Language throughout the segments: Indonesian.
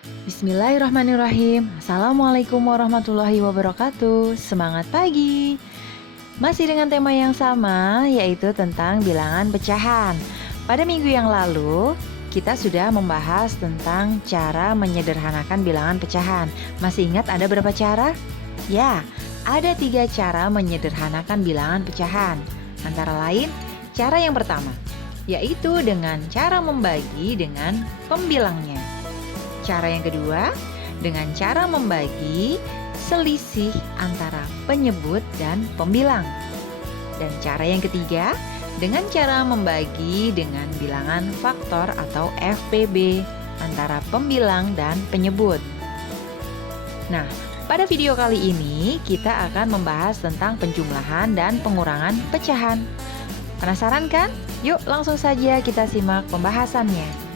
Bismillahirrahmanirrahim. Assalamualaikum warahmatullahi wabarakatuh. Semangat pagi. Masih dengan tema yang sama, yaitu tentang bilangan pecahan. Pada minggu yang lalu, kita sudah membahas tentang cara menyederhanakan bilangan pecahan. Masih ingat ada berapa cara? Ya, ada 3 cara menyederhanakan bilangan pecahan. Antara lain, cara yang pertama, yaitu dengan cara membagi dengan pembilangnya. Cara yang kedua, dengan cara membagi selisih antara penyebut dan pembilang. Dan cara yang ketiga, dengan cara membagi dengan bilangan faktor atau FPB antara pembilang dan penyebut. Nah, pada video kali ini kita akan membahas tentang penjumlahan dan pengurangan pecahan. Penasaran kan? Yuk langsung saja kita simak pembahasannya.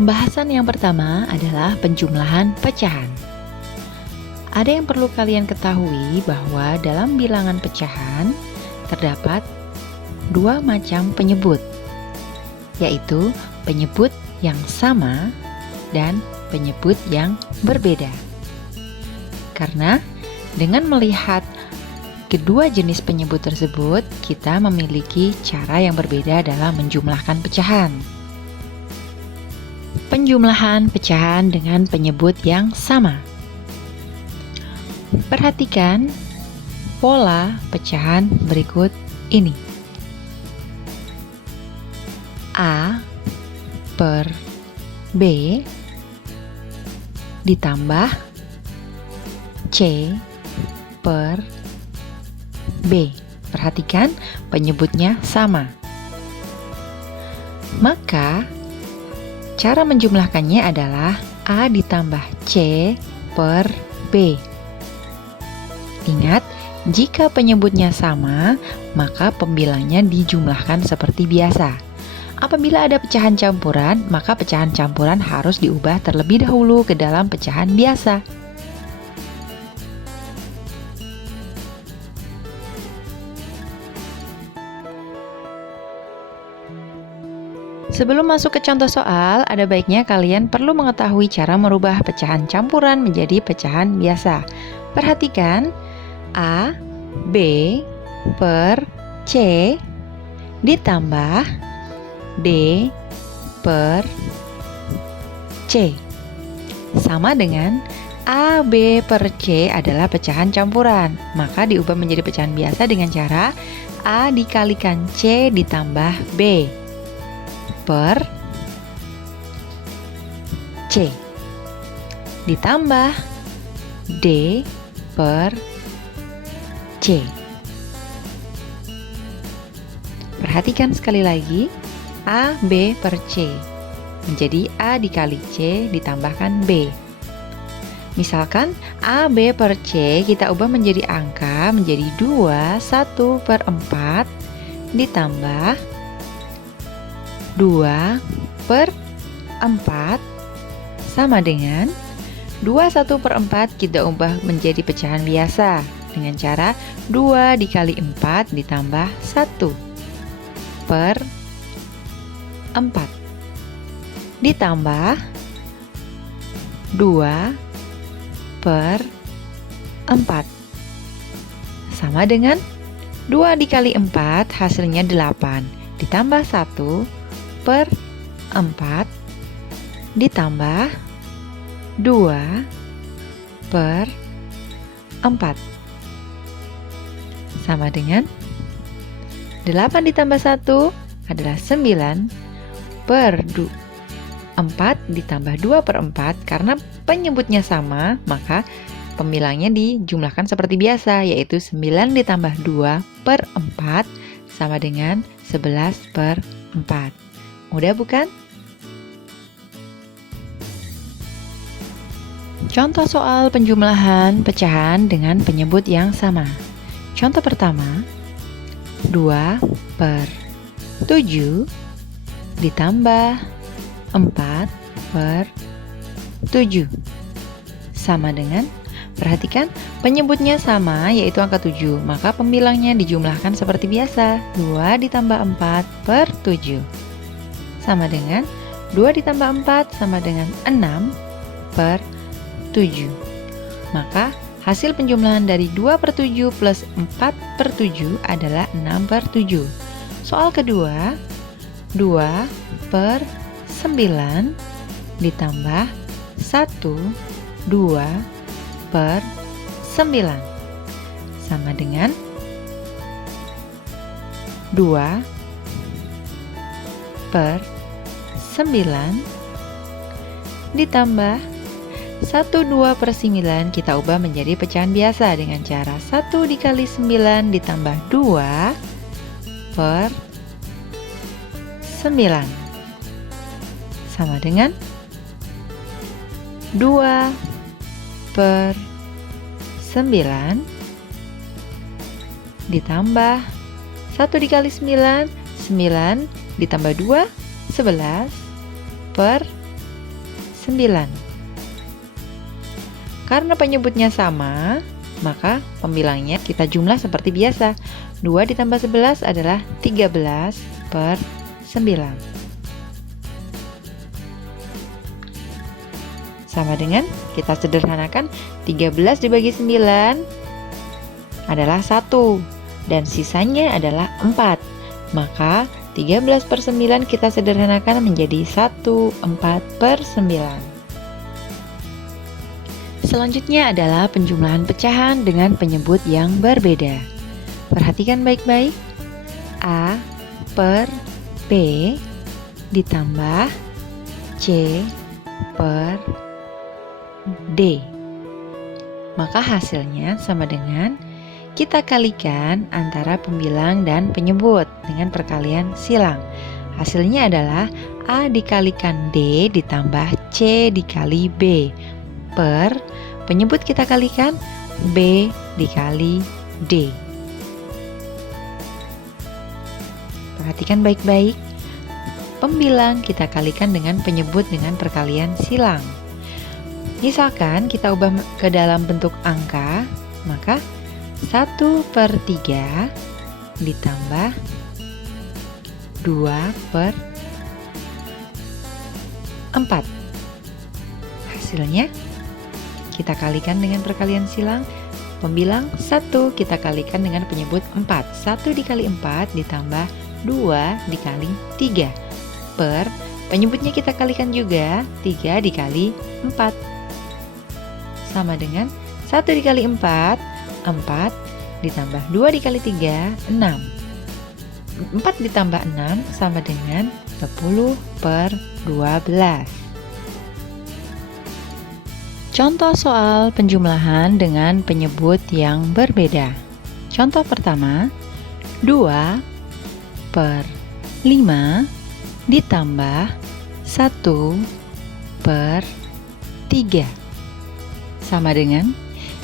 Pembahasan yang pertama adalah penjumlahan pecahan. Ada yang perlu kalian ketahui bahwa dalam bilangan pecahan terdapat 2 macam penyebut, yaitu penyebut yang sama dan penyebut yang berbeda. Karena dengan melihat kedua jenis penyebut tersebut, kita memiliki cara yang berbeda dalam menjumlahkan pecahan. Penjumlahan pecahan dengan penyebut yang sama. Perhatikan pola pecahan berikut ini. A per B ditambah C per B. Perhatikan penyebutnya sama. Maka cara menjumlahkannya adalah A ditambah C per B. Ingat, jika penyebutnya sama, maka pembilangnya dijumlahkan seperti biasa. Apabila ada pecahan campuran, maka pecahan campuran harus diubah terlebih dahulu ke dalam pecahan biasa. Sebelum masuk ke contoh soal, ada baiknya kalian perlu mengetahui cara merubah pecahan campuran menjadi pecahan biasa. Perhatikan, A, B, per C, ditambah D, per C. Sama dengan A, B, per C adalah pecahan campuran. Maka diubah menjadi pecahan biasa dengan cara A dikalikan C ditambah B per C ditambah D per C. Perhatikan sekali lagi, A, B per C menjadi A dikali C ditambahkan B. Misalkan A, B per C kita ubah menjadi angka menjadi 2, 1 per 4 ditambah 2 per 4 sama dengan 2 1 per 4 kita ubah menjadi pecahan biasa dengan cara 2 dikali 4 ditambah 1 per 4 ditambah 2 per 4 sama dengan 2 dikali 4 hasilnya 8 ditambah 1 per 4 ditambah 2 per 4 sama dengan 8 ditambah 1 adalah 9 per 4 ditambah 2 per 4. Karena penyebutnya sama, maka pembilangnya dijumlahkan seperti biasa, yaitu 9 ditambah 2 per 4 sama dengan 11 per 4. Mudah bukan? Contoh soal penjumlahan pecahan dengan penyebut yang sama. Contoh pertama, 2 per 7 ditambah 4 per 7 sama dengan, perhatikan penyebutnya sama yaitu angka 7, maka pembilangnya dijumlahkan seperti biasa, 2 ditambah 4 per 7 sama dengan 2 ditambah 4 sama dengan 6 per 7. Maka hasil penjumlahan dari 2 per 7 plus 4 per 7 adalah 6 per 7. Soal kedua, 2 per 9 ditambah 1, 2 per 9 sama dengan 2 per 9 ditambah 1, 2 per 9 kita ubah menjadi pecahan biasa dengan cara 1 dikali 9 ditambah 2 per 9 sama dengan 2 per 9 ditambah 1 dikali 9, 9 ditambah 2, 11 per 9. Karena penyebutnya sama, maka pembilangnya kita jumlah seperti biasa. 2 ditambah 11 adalah 13 per 9. Sama dengan kita sederhanakan 13 dibagi 9 adalah 1 dan sisanya adalah 4. Maka 13 per 9 kita sederhanakan menjadi 1, 4 per 9. Selanjutnya adalah penjumlahan pecahan dengan penyebut yang berbeda. Perhatikan baik-baik. A per B ditambah C per D. Maka hasilnya sama dengan kita kalikan antara pembilang dan penyebut dengan perkalian silang. Hasilnya adalah A dikalikan D ditambah C dikali B per penyebut kita kalikan B dikali D. Perhatikan baik-baik. Pembilang kita kalikan dengan penyebut dengan perkalian silang. Misalkan kita ubah ke dalam bentuk angka, maka 1 per 3 ditambah 2 per 4. Hasilnya kita kalikan dengan perkalian silang. Pembilang 1 kita kalikan dengan penyebut 4. 1 dikali 4 ditambah 2 dikali 3 per penyebutnya kita kalikan juga 3 dikali 4 sama dengan 1 dikali 4, 4 ditambah 2 dikali 3, 6. 4 ditambah 6 sama dengan 10 per 12. Contoh soal penjumlahan dengan penyebut yang berbeda. Contoh pertama, 2 per 5 ditambah 1 per 3 sama dengan,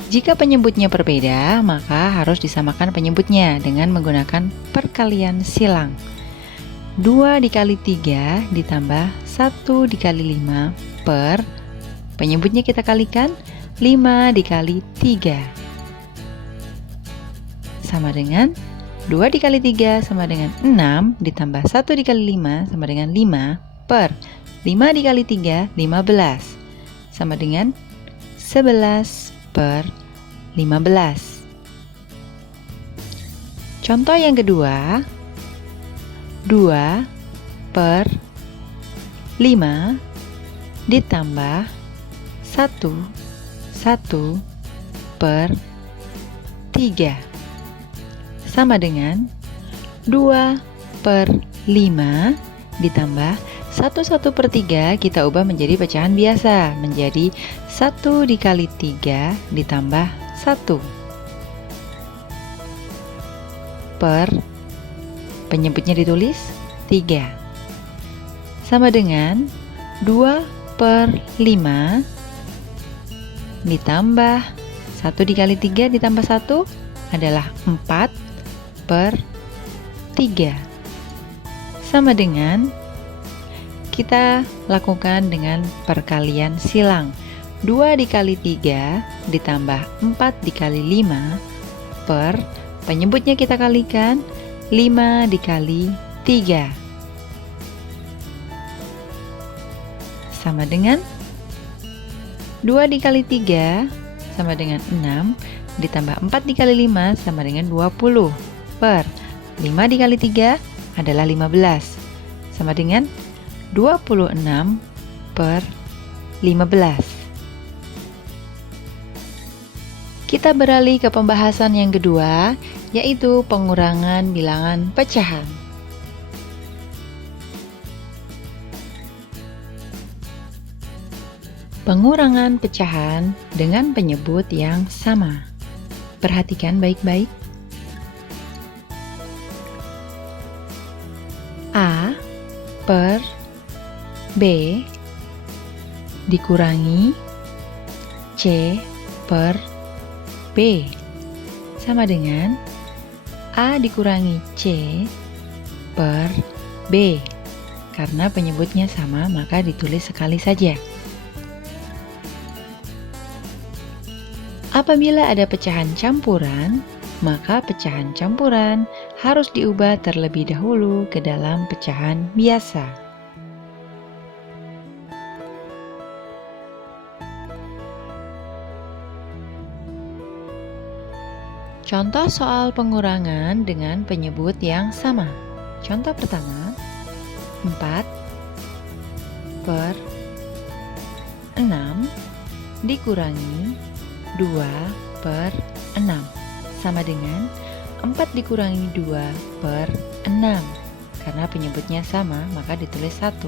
jika penyebutnya berbeda, maka harus disamakan penyebutnya dengan menggunakan perkalian silang. 2 dikali 3 ditambah 1 dikali 5 per penyebutnya kita kalikan 5 dikali 3 sama dengan 2 dikali 3 sama dengan 6 ditambah 1 dikali 5 sama dengan 5 per 5 dikali 3 15 sama dengan 11 per 15. Contoh yang kedua, 2 per 5 ditambah 1 per 3 sama dengan 2 per 5 ditambah 1 per 3 kita ubah menjadi pecahan biasa menjadi 1 dikali 3 ditambah 1 per penyebutnya ditulis 3 sama dengan 2 per 5 ditambah 1 dikali 3 ditambah 1 adalah 4 per 3 sama dengan kita lakukan dengan perkalian silang. 2 dikali 3 ditambah 4 dikali 5 per penyebutnya kita kalikan 5 dikali 3 sama dengan 2 dikali 3 sama dengan 6, ditambah 4 dikali 5 sama dengan 20, per 5 dikali 3 adalah 15, sama dengan 26 per 15. Kita beralih ke pembahasan yang kedua, yaitu pengurangan bilangan pecahan. Pengurangan pecahan dengan penyebut yang sama. Perhatikan baik-baik. A per B dikurangi C per B sama dengan A dikurangi C per B. Karena penyebutnya sama, maka ditulis sekali saja. Apabila ada pecahan campuran, maka pecahan campuran harus diubah terlebih dahulu ke dalam pecahan biasa. Contoh soal pengurangan dengan penyebut yang sama. Contoh pertama, 4 per 6 dikurangi 2 per 6 sama dengan 4 dikurangi 2 per 6. Karena penyebutnya sama, maka ditulis 1.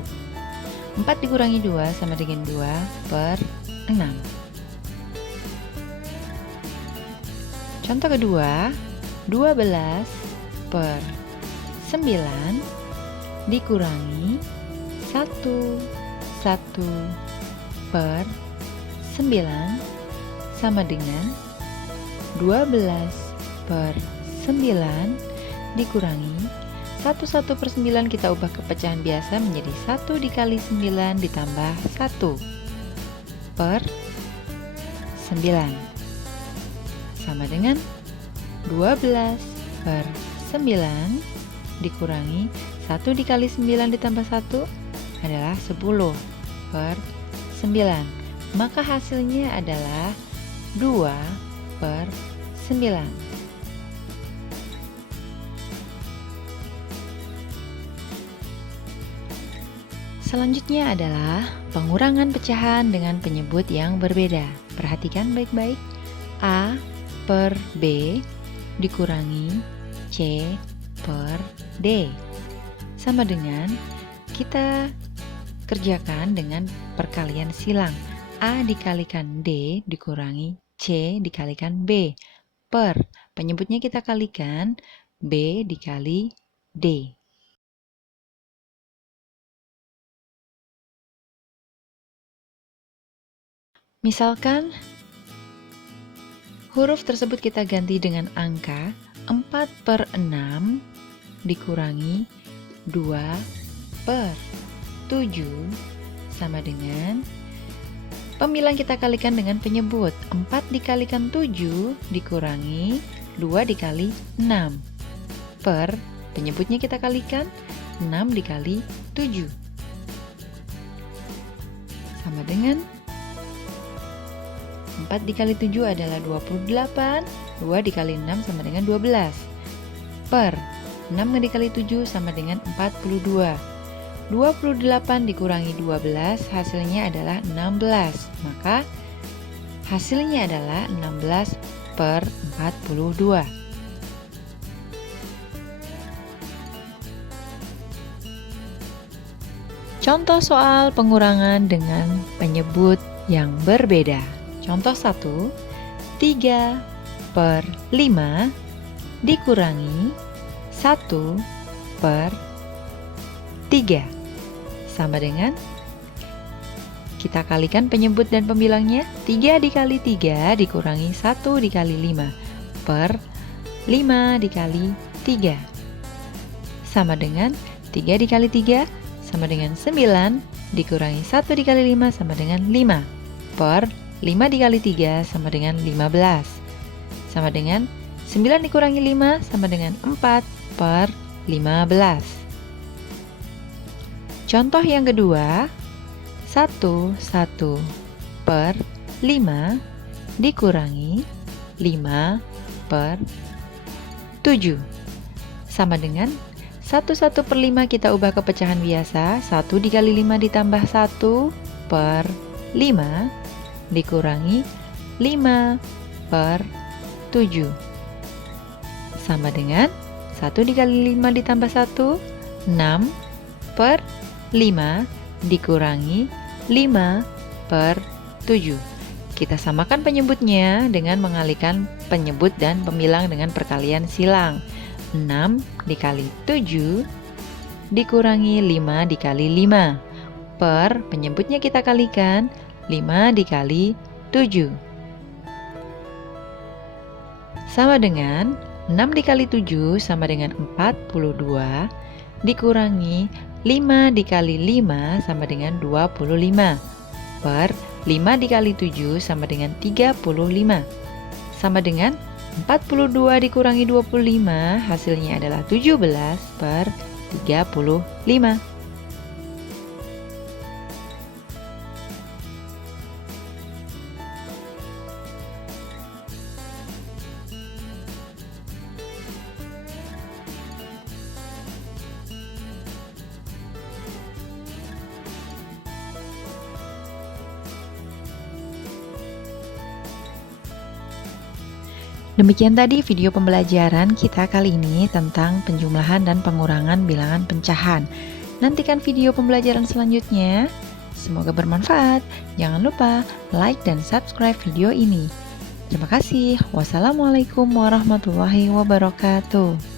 4 dikurangi 2 sama dengan 2 per 6. Contoh kedua, 12 per 9 dikurangi 1 per 9 sama dengan 12 per 9 dikurangi 1 per 9 kita ubah ke pecahan biasa menjadi 1 dikali 9 ditambah 1 per 9 sama dengan 12 per 9 dikurangi 1 dikali 9 ditambah 1 adalah 10 per 9. Maka hasilnya adalah 2 per 9. Selanjutnya adalah pengurangan pecahan dengan penyebut yang berbeda. Perhatikan baik-baik. A per B dikurangi C per D. Sama dengan kita kerjakan dengan perkalian silang. A dikalikan D dikurangi C dikalikan B per penyebutnya kita kalikan B dikali D. Misalkan huruf tersebut kita ganti dengan angka 4 per 6 dikurangi 2 per 7 sama dengan pemilang kita kalikan dengan penyebut 4 dikalikan 7 dikurangi 2 dikali 6 per penyebutnya kita kalikan 6 dikali 7 sama dengan 4 dikali 7 adalah 28, 2 dikali 6 sama dengan 12 per 6 dikali 7 sama dengan 42. 28 dikurangi 12 hasilnya adalah 16, maka hasilnya adalah 16 per 42. Contoh soal pengurangan dengan penyebut yang berbeda. Contoh 1, 3 per 5 dikurangi 1 per 3 sama dengan kita kalikan penyebut dan pembilangnya 3 dikali 3 dikurangi 1 dikali 5 per 5 dikali 3 sama dengan 3 dikali 3 sama dengan 9 dikurangi 1 dikali 5 sama dengan 5 per 5 dikali 3 sama dengan 15 sama dengan 9 dikurangi 5 sama dengan 4 per 15. Contoh yang kedua, 1 per 5 dikurangi 5 per 7 sama dengan 1 per 5 kita ubah ke pecahan biasa. 1 dikali 5 ditambah 1 per 5 dikurangi 5 per 7 sama dengan 1 dikali 5 ditambah 1, 6 per 5 dikurangi 5 per 7. Kita samakan penyebutnya dengan mengalihkan penyebut dan pembilang dengan perkalian silang. 6 dikali 7 dikurangi 5 dikali 5 per penyebutnya kita kalikan 5 dikali 7 sama dengan 6 dikali 7 sama dengan 42 dikurangi 5 dikali 5 sama dengan 25 per 5 dikali 7 sama dengan 35 sama dengan 42 dikurangi 25 hasilnya adalah 17 per 35. Demikian tadi video pembelajaran kita kali ini tentang penjumlahan dan pengurangan bilangan pecahan. Nantikan video pembelajaran selanjutnya. Semoga bermanfaat. Jangan lupa like dan subscribe video ini. Terima kasih. Wassalamualaikum warahmatullahi wabarakatuh.